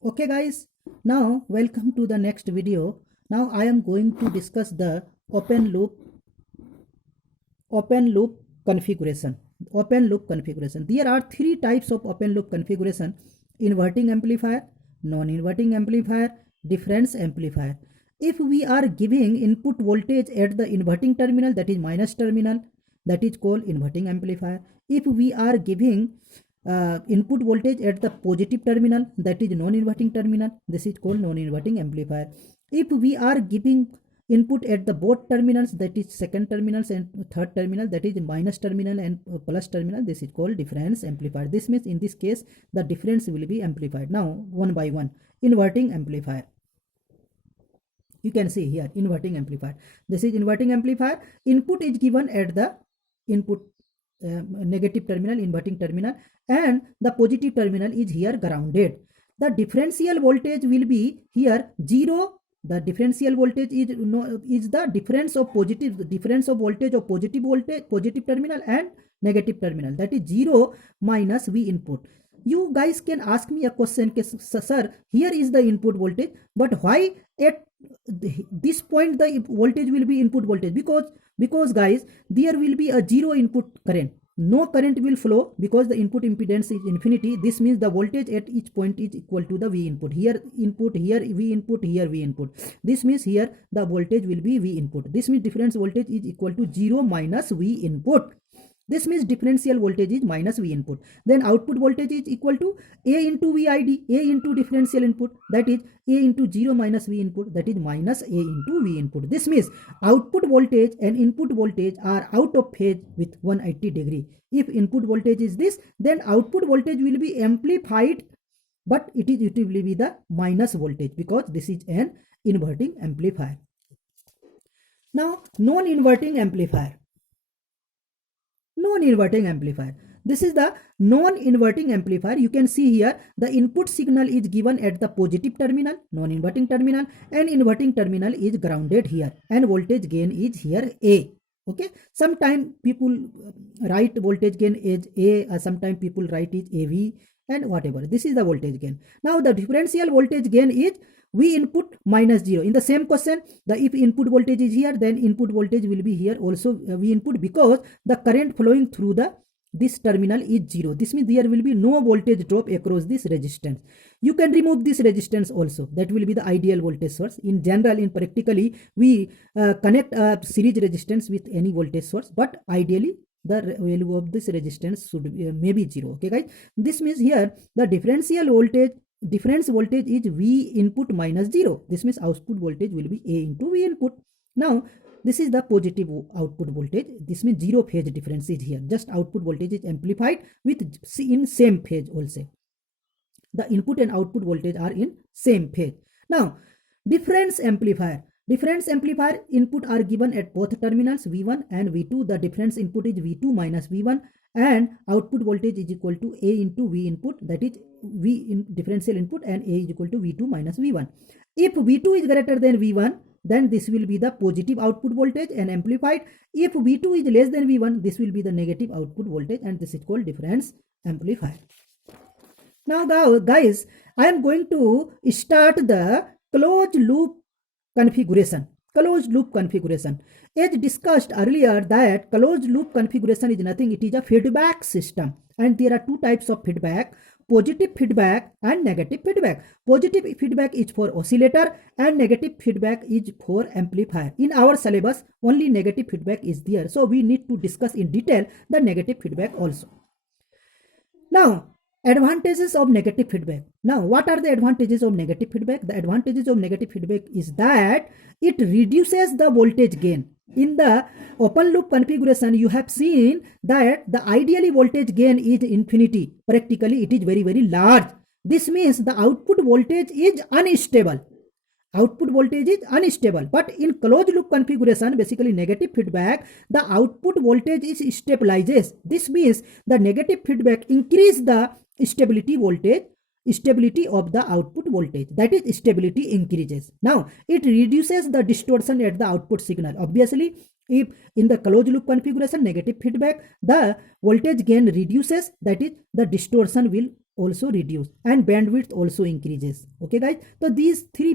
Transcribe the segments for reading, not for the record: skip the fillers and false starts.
Okay guys, now welcome to the next video. Now I am going to discuss the open loop configuration. Open loop configuration. There are three types of open loop configuration: inverting amplifier, non-inverting amplifier, difference amplifier. If we are giving input voltage at the inverting terminal, that is minus terminal, that is called inverting amplifier. If we are giving input voltage at the positive terminal, that is non-inverting terminal, this is called non-inverting amplifier. If we are giving input at the both terminals, that is second terminals and third terminal, that is minus terminal and plus terminal, this is called difference amplifier. This means in this case the difference will be amplified. Now one by one. Inverting amplifier, you can see here inverting amplifier. This is inverting amplifier. Input is given at the input negative terminal, inverting terminal, and the positive terminal is here grounded. The differential voltage will be here 0. The differential voltage is the difference of voltage of positive terminal and negative terminal, that is 0 minus V input. You guys can ask me a question, sir, here is the input voltage, but why at this point the voltage will be input voltage? Because guys, there will be a zero input current. No current will flow because the input impedance is infinity. This means the voltage at each point is equal to the V input. Here input, here V input, here V input. This means here the voltage will be V input. This means difference voltage is equal to 0 minus V input. This means differential voltage is minus V input. Then output voltage is equal to A into VID, A into differential input, that is A into 0 minus V input, that is minus A into V input. This means output voltage and input voltage are out of phase with 180 degree. If input voltage is this, then output voltage will be amplified, but it will be the minus voltage because this is an inverting amplifier. Now non-inverting amplifier. Non-inverting amplifier. This is the non-inverting amplifier. You can see here the input signal is given at the positive terminal, non-inverting terminal, and inverting terminal is grounded here, and voltage gain is here A. Okay, sometimes people write voltage gain as A, sometimes people write it AV, and whatever. This is the voltage gain. Now the differential voltage gain is V input minus 0. In the same question, if input voltage is here, then input voltage will be here also V input, because the current flowing through this terminal is 0. This means there will be no voltage drop across this resistance. You can remove this resistance also. That will be the ideal voltage source. In general, in practically, we connect a series resistance with any voltage source, but ideally the value of this resistance should be maybe 0. Okay guys, this means here the difference voltage is V input minus 0. This means output voltage will be A into V input. Now this is the positive output voltage. This means 0 phase difference is here. Just output voltage is amplified with in same phase also. The input and output voltage are in same phase. Now difference amplifier. Difference amplifier input are given at both terminals V1 and V2. The difference input is V2 minus V1, and output voltage is equal to A into V input, that is V in differential input, and A is equal to V2 minus V1. If V2 is greater than V1, then this will be the positive output voltage and amplified. If V2 is less than V1, this will be the negative output voltage, and this is called difference amplifier. Now guys, I am going to start the closed loop configuration. Closed loop configuration. As discussed earlier, that closed loop configuration is nothing, it is a feedback system, and there are two types of feedback: positive feedback and negative feedback. Positive feedback is for oscillator and negative feedback is for amplifier. In our syllabus, only negative feedback is there, so we need to discuss in detail the negative feedback also. Now advantages of negative feedback. Now what are the advantages of negative feedback? The advantages of negative feedback is that it reduces the voltage gain. In the open loop configuration, you have seen that the ideally voltage gain is infinity. Practically it is very large. This means the output voltage is unstable. Output voltage is unstable, but in closed loop configuration, basically negative feedback, the output voltage is stabilizes. This means the negative feedback increase the stability of the output voltage, that is stability increases. Now it reduces the distortion at the output signal. Obviously, if in the closed loop configuration negative feedback, the voltage gain reduces, that is the distortion will also reduce and bandwidth also increases. Okay guys, so these three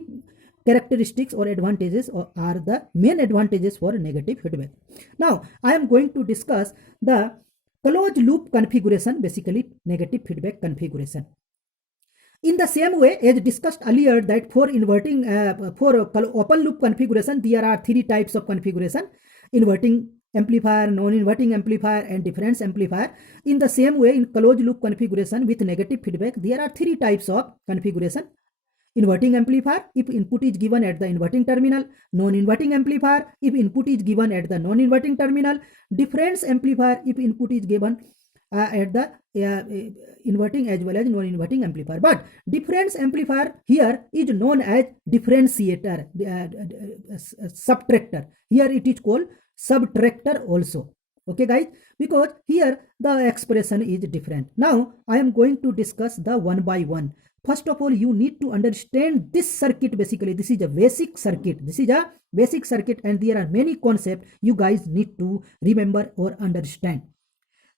characteristics or advantages are the main advantages for negative feedback. Now I am going to discuss the closed loop configuration, basically negative feedback configuration. In the same way as discussed earlier, that for open loop configuration there are three types of configuration: inverting amplifier, non-inverting amplifier and difference amplifier. In the same way, in closed loop configuration with negative feedback there are three types of configuration: inverting amplifier if input is given at the inverting terminal, non-inverting amplifier if input is given at the non-inverting terminal, difference amplifier if input is given at the inverting as well as non-inverting amplifier. But difference amplifier here is known as differentiator, subtractor. Here it is called subtractor also. Okay guys, because here the expression is different. Now I am going to discuss the one by one. First of all, you need to understand this circuit. Basically this is a basic circuit. And there are many concepts you guys need to remember or understand.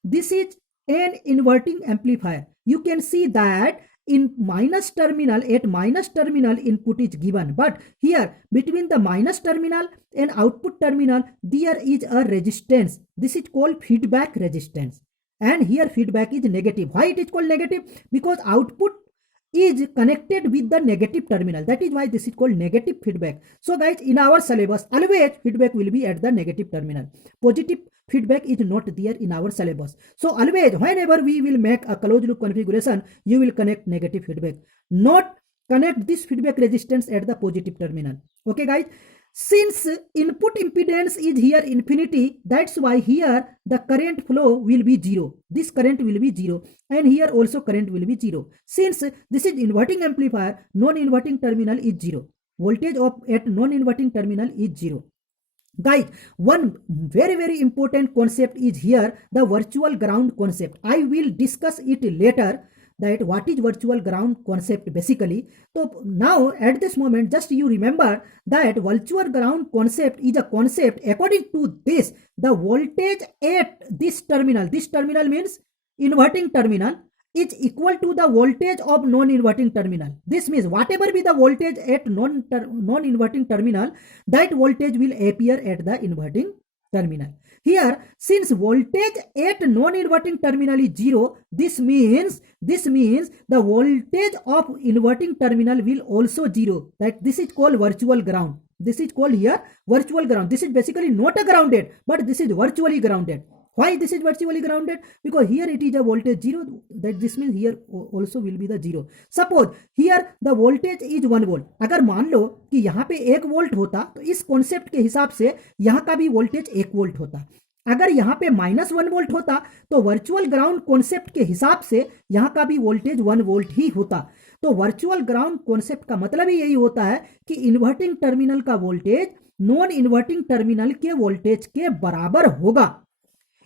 This is an inverting amplifier. You can see that in minus terminal, at minus terminal input is given, but here between the minus terminal and output terminal there is a resistance. This is called feedback resistance, and here feedback is negative. Why it is called negative? Because output is connected with the negative terminal. That is why this is called negative feedback. So guys, in our syllabus always feedback will be at the negative terminal. Positive feedback is not there in our syllabus. So always whenever we will make a closed loop configuration, you will connect negative feedback, not connect this feedback resistance at the positive terminal. Okay guys, since input impedance is here infinity, that's why here the current flow will be zero. This current will be zero, and here also current will be zero. Since this is inverting amplifier, non-inverting terminal is zero. Voltage of at non-inverting terminal is zero. Guys, one very important concept is here, the virtual ground concept. I will discuss it later, that what is virtual ground concept basically. So now at this moment just you remember that virtual ground concept is a concept according to this, the voltage at this terminal means inverting terminal, is equal to the voltage of non-inverting terminal. This means whatever be the voltage at non-inverting terminal, that voltage will appear at the inverting terminal. Here, since voltage at non-inverting terminal is zero, this means the voltage of inverting terminal will also zero. That this is called virtual ground. This is called here virtual ground. This is basically not a grounded, but this is virtually grounded. Why this is virtually grounded? Because here it is a voltage zero. That this means here also will be the zero. Suppose here the voltage is 1 volt. अगर मान लो कि यहाँ पे 1 volt होता तो इस concept के हिसाब से यहाँ का भी वोल्टेज 1 वोल्ट होता. अगर यहाँ पे -1 वोल्ट होता तो वर्चुअल ग्राउंड कॉन्सेप्ट के हिसाब से यहाँ का भी वोल्टेज 1 वोल्ट ही होता. तो वर्चुअल ग्राउंड कॉन्सेप्ट का मतलब ही यही होता है कि इन्वर्टिंग टर्मिनल का वोल्टेज नॉन इन्वर्टिंग टर्मिनल के वोल्टेज के बराबर होगा.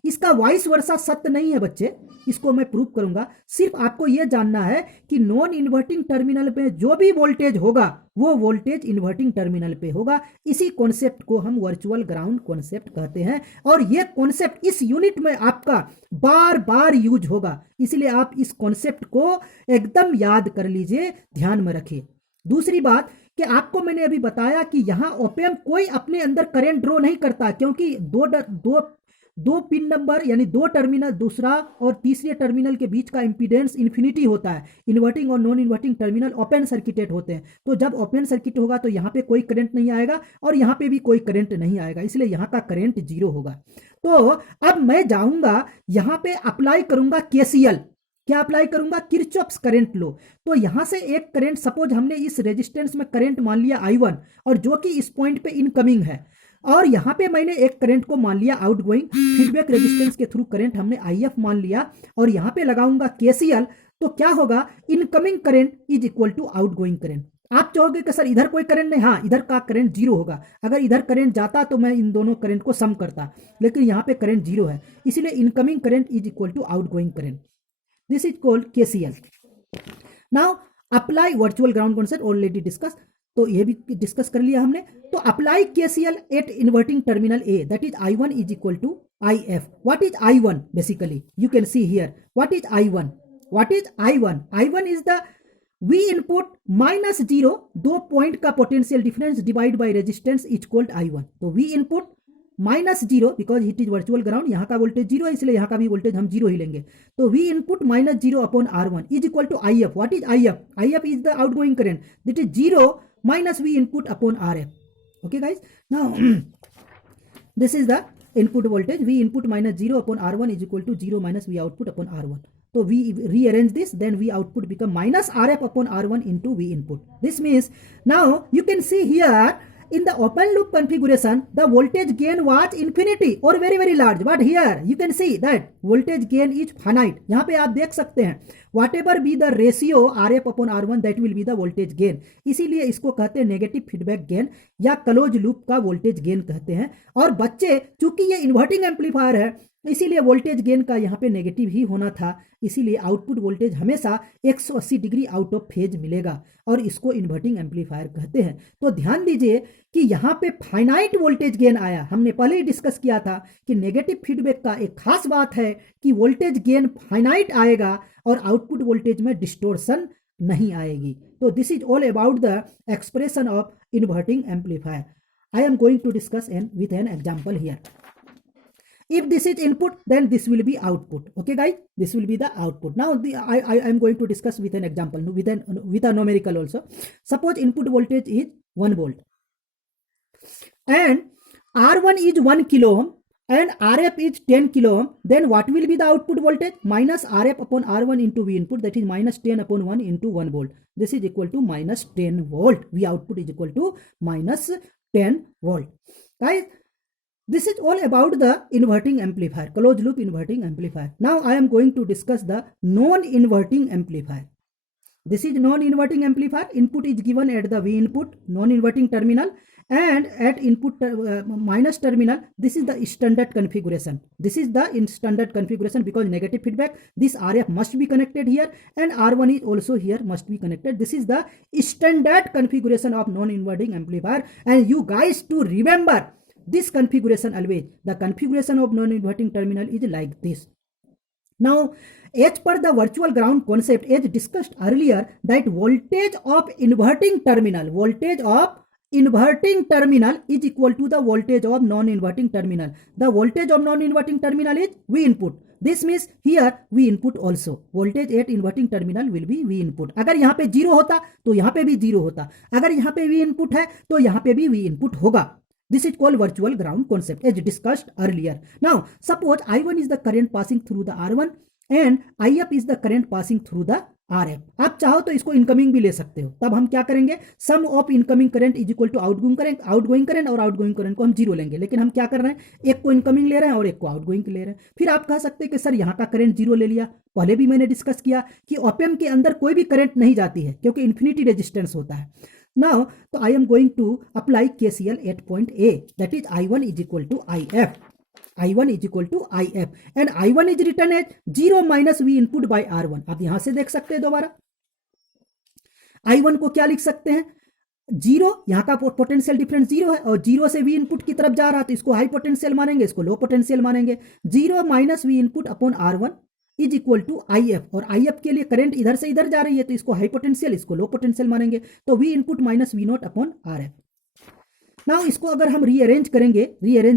इसका वाइस वर्सा सत्य नहीं है बच्चे, इसको मैं प्रूव करूंगा. सिर्फ आपको यह जानना है कि नॉन इन्वर्टिंग टर्मिनल पे जो भी वोल्टेज होगा वो वोल्टेज इन्वर्टिंग टर्मिनल पे होगा. इसी कॉन्सेप्ट को हम वर्चुअल ग्राउंड कॉन्सेप्ट कहते हैं, और ये कॉन्सेप्ट इस यूनिट में आपका बार बार यूज होगा. इसलिए आप इस कॉन्सेप्ट को एकदम याद कर लीजिए, ध्यान में रखिए. दूसरी बात कि आपको मैंने अभी बताया कि यहां ओपेम्प कोई अपने अंदर करंट ड्रॉ नहीं करता, क्योंकि दो पिन नंबर यानी 2 टर्मिनल, दूसरा और तीसरे टर्मिनल के बीच का इंपीडेंस इन्फिनिटी होता है. इन्वर्टिंग और non inverting terminal open circuited होते हैं. तो जब ओपन सर्किट होगा तो यहाँ पे कोई करंट नहीं आएगा और यहाँ पे भी कोई करंट नहीं आएगा, इसलिए यहाँ का करंट जीरो होगा. तो अब मैं जाऊंगा यहाँ पे अप्लाई करूंगा केसीएल. क्या अप्लाई करूंगा? किरचॉफ्स करंट लो. तो यहां से एक करंट, सपोज हमने इस रेजिस्टेंस में करंट मान लिया I1 और जो कि इस पॉइंट पे इनकमिंग है, और यहां पे मैंने एक करंट को मान लिया आउटगोइंग. फीडबैक रेजिस्टेंस के थ्रू करंट हमने IF मान लिया और यहां पे लगाऊंगा KCL. तो क्या होगा? Incoming current is equal to outgoing current. आप चाहोगे कि सर इधर कोई करंट नहीं, हाँ इधर का करंट जीरो होगा. अगर इधर करंट जाता तो मैं इन दोनों करंट को सम करता, लेकिन यहाँ पे करंट जीरो है, इसलिए incoming current is equal to outgoing current. This is called KCL. Now apply virtual ground concept, already discuss, तो ये भी डिस्कस कर लिया हमने. तो apply KCL at inverting terminal A, that is I1 is equal to IF. What is I1? Basically you can see here what is I1. What is I1? I1 is the V input minus 0, 2 point का potential difference divide by resistance is called I1. तो V input minus 0 because it is virtual ground, यहाँ का voltage 0 है इसलिए यहाँ का भी voltage हम 0 ही लेंगे. तो V input minus 0 upon R1 is equal to IF. What is IF? IF is the outgoing current, that is 0 minus V input upon RF. Okay guys, now this is the input voltage. V input minus 0 upon R1 is equal to 0 minus V output upon R1. So we rearrange this, then V output become minus RF upon R1 into V input. This means now you can see here in the open loop configuration the voltage gain was infinity or very large, but here you can see that voltage gain is finite. यहाँ पे आप देख सकते हैं whatever be the ratio RF upon R1 that will be the voltage gain. इसीलिए इसको कहते हैं नेगेटिव फीडबैक गेन या क्लोज लूप का वोल्टेज गेन कहते हैं. और बच्चे चूंकि ये इन्वर्टिंग एम्पलीफायर है इसीलिए वोल्टेज गेन का यहाँ पे नेगेटिव ही होना था, इसीलिए आउटपुट वोल्टेज हमेशा 180 डिग्री आउट ऑफ फेज मिलेगा और इसको इन्वर्टिंग एम्पलीफायर कहते हैं. तो ध्यान दीजिए कि यहाँ पे फाइनाइट वोल्टेज गेन आया. हमने पहले ही डिस्कस किया था कि नेगेटिव फीडबैक का एक खास बात है कि वोल्टेज गेन फाइनाइट आएगा और आउटपुट वोल्टेज में डिस्टोर्शन नहीं आएगी. तो this is all about the expression of inverting amplifier. I am going to discuss with an example here. If this is input, then this will be output. Okay, guys, this will be the output. Now, I am going to discuss with an example, with a numerical also. Suppose input voltage is 1 volt, and R1 is 1 kilo ohm, and RF is 10 kilo ohm. Then what will be the output voltage? Minus RF upon R1 into V input. That is minus 10 upon 1 into 1 volt. This is equal to minus 10 volt. V output is equal to minus 10 volt. Guys. This is all about the inverting amplifier, closed loop inverting amplifier. Now I am going to discuss the non-inverting amplifier. This is non-inverting amplifier. Input is given at the V input, non-inverting terminal, and at input minus terminal. This is the standard configuration. This is the standard configuration because negative feedback. This RF must be connected here, and R1 is also here must be connected. This is the standard configuration of non-inverting amplifier, and you guys to remember this configuration always. The configuration of non-inverting terminal is like this. Now, as per the virtual ground concept, as discussed earlier, that voltage of inverting terminal is equal to the voltage of non-inverting terminal. The voltage of non-inverting terminal is V input. This means here V input also. Voltage at inverting terminal will be V input. अगर यहाँ पे 0 होता तो यहाँ पे भी 0 होता. अगर यहाँ पे V input है तो यहाँ पे भी V input होगा. This is called virtual ground concept as discussed earlier. Now, suppose I1 is the current passing through the R1 and IF is the current passing through the RF. आप चाहो तो इसको इनकमिंग भी ले सकते हो. तब हम क्या करेंगे? Sum of incoming current is equal to outgoing current और आउटगोइंग करंट को हम 0 लेंगे. लेकिन हम क्या कर रहे हैं? एक को इनकमिंग ले रहे हैं और एक को आउटगोइंग ले रहे हैं. फिर आप कह सकते हैं कि सर यहाँ का करंट 0 ले लिया. पहले भी मैंने डिस्कस किया कि ऑप-एम्प के अंदर कोई भी करंट नहीं जाती है क्योंकि इन्फिनिटी रेजिस्टेंस होता है. Now, so I am going to apply KCL at point A. That is I1 is equal to IF. I1 is equal to IF. And I1 is written as 0 minus V input by R1. आप यहां से देख सकते हैं दोबारा. I1 को क्या लिख सकते हैं? 0, यहाँ का पोटेंशियल डिफरेंस 0 है और 0 से V इनपुट की तरफ जा रहा तो इसको हाई पोटेंशियल मानेंगे, इसको लो पोटेंशियल मानेंगे. 0 minus V input upon R1 is equal to IF. और IF के लिए करंट इधर से इधर जा रही है तो इसको हाई पोटेंशियल, इसको लो पोटेंशियल मानेंगे. तो V input minus V not upon RF. Now इसको अगर हम रीअरेंज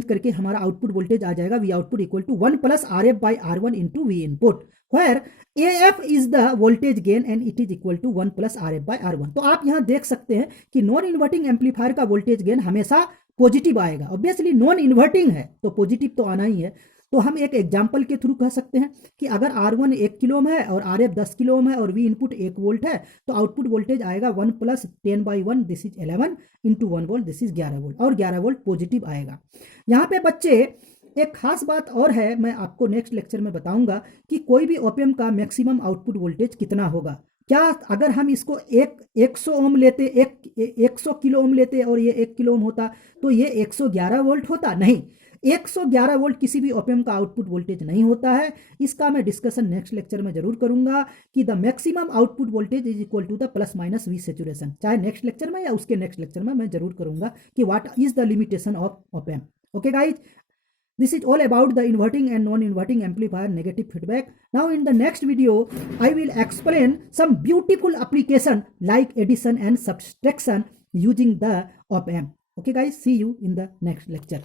करके हमारा आउटपुट वोल्टेज आ जाएगा V output equal to 1 plus RF by R1 into V input, where AF is the voltage gain and it is equal to 1 plus RF by R1. तो आप यहां देख सकते हैं कि नॉन इन्वर्टिंग एम्पलीफायर का वोल्टेज गेन हमेशा positive आएगा. ऑब्वियसली नॉन इन्वर्टिंग है तो पॉजिटिव तो आना ही है. तो हम एक एग्जाम्पल के थ्रू कह सकते हैं कि अगर R1 1 किलो ओम है और RF 10 किलो ओम है और V इनपुट 1 वोल्ट है तो आउटपुट वोल्टेज आएगा 1 plus 10/1 this is 11 into 1 volt this is 11 volt और 11 वोल्ट पॉजिटिव आएगा. यहाँ पे बच्चे एक खास बात और है, मैं आपको नेक्स्ट लेक्चर में बताऊंगा कि कोई भी ऑप-एम्प का मैक्सिमम आउटपुट वोल्टेज कितना होगा. क्या अगर हम इसको 100 ओम लेते, 100 किलो ओम लेते और ये 1 किलो ओम होता तो ये 111 वोल्ट होता? नहीं, 111 वोल्ट किसी भी ऑप-एम्प का आउटपुट वोल्टेज नहीं होता है. इसका मैं डिस्कशन नेक्स्ट लेक्चर में जरूर करूंगा कि the maximum output voltage is equal to the plus minus V saturation. चाहे नेक्स्ट लेक्चर में या उसके नेक्स्ट लेक्चर में मैं जरूर करूंगा कि what is the limitation of op-amp. Okay guys, This is all about the inverting and non-inverting amplifier negative feedback. Now in the next video, I will explain some beautiful application like addition and subtraction using the op amp. Okay guys, see you in the next lecture.